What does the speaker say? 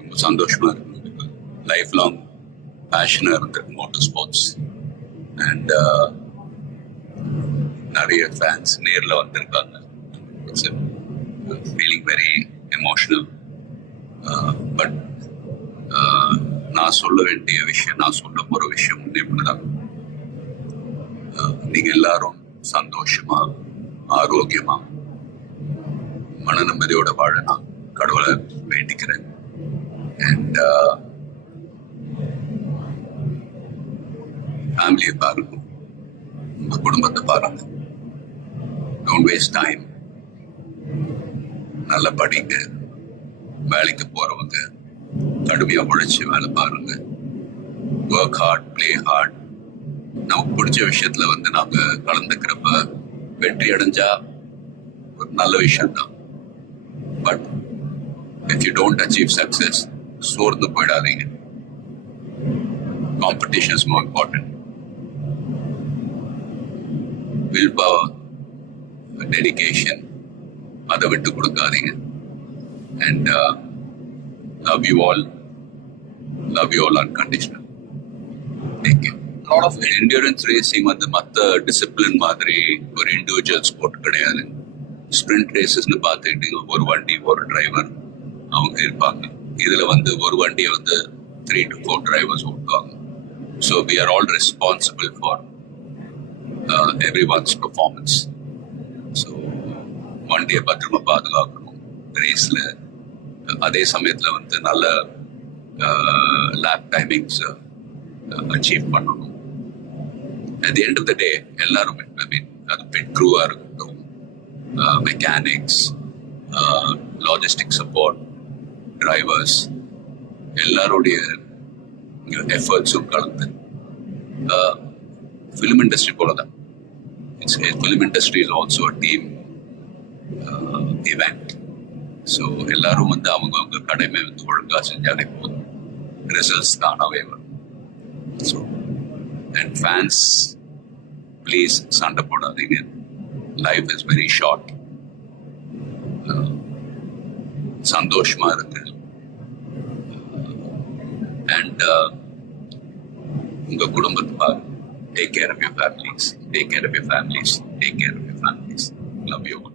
ரொம்ப சந்தோஷமா இருக்கு லைஃப் லாங் பேஷனா இருக்கு மோட்டர் ஸ்போர்ட்ஸ் அண்ட் நிறைய ஃபேன்ஸ் நேரில் வந்திருக்காங்க it's feeling very emotional but நான் சொல்ல வேண்டிய விஷயம் நான் சொல்ல போகிற விஷயம் எப்படிதான் uh, நீங்கள் எல்லாரும் சந்தோஷமா ஆரோக்கியமா மன நிம்மதியோட வாழ நான் கடவுளை வேண்டிக்கிறேன் அண்ட் ஃபேமிலியை uh, பாருங்க உங்க குடும்பத்தை பாருங்க டோன்ட் வேஸ்ட் டைம் நல்ல படிங்க வேலைக்கு போறவங்க கடுமையா உழைச்சி வேலை பாருங்க ஒர்க் ஹார்ட் பிளே ஹார்ட் நமக்கு பிடிச்ச விஷயத்துல வந்து நாங்க கலந்துக்கிறப்ப வெற்றி அடைஞ்சா ஒரு நல்ல விஷயம்தான் but if you don't achieve success சோர்ந்து போயிடாதீங்க competition is more important will power dedication அதை விட்டு கொடுக்காதீங்க and love you all love you all unconditional take care lot of endurance racing வந்து மற்ற டிசிப்ளின் மாதிரி ஒரு இண்டிவிஜுவல் ஸ்போர்ட் கிடையாது ஸ்ப்ரிண்ட் ரேசஸ்னு பார்த்துக்கிட்டீங்க ஒரு வண்டி ஒரு டிரைவர் அவங்க இருப்பாங்க இதில் வந்து ஒரு வண்டியை வந்து த்ரீ டு ஃபோர் டிரைவர்ஸ் ஓட்டுவாங்க so we are all responsible for everyone's performance so வண்டியை பத்திரமா பாதுகாக்கணும் ரேஸில் அதே சமயத்தில் வந்து நல்ல லேப் டைமிங்ஸ் அச்சீவ் பண்ணணும் at the end of the day எல்லாருமே ஐ மீன் அது பெட் க்ரூவாக இருக்கட்டும் மெக்கானிக்ஸ் லாஜிஸ்டிக் சப்போர்ட் டிரைவர்ஸ் எல்லாருடைய எஃபர்ட்ஸும் கலந்து ஃபிலிம் இண்டஸ்ட்ரி போல தான் it's film industry is also team event so எல்லாரும் வந்து அவங்க அவங்க கடமை வந்து ஒழுங்காக செஞ்சாலே போதும் ரிசல்ட்ஸ் தானாகவே வரும் ஸோ அண்ட் ஃபேன்ஸ் ப்ளீஸ் சண்டை போடாதீங்க லைஃப் இஸ் வெரி ஷார்ட் சந்தோஷமா இருக்கு அண்ட் உங்கள் குடும்பத்துக்காக take care of your families take care of your families take care of your families love you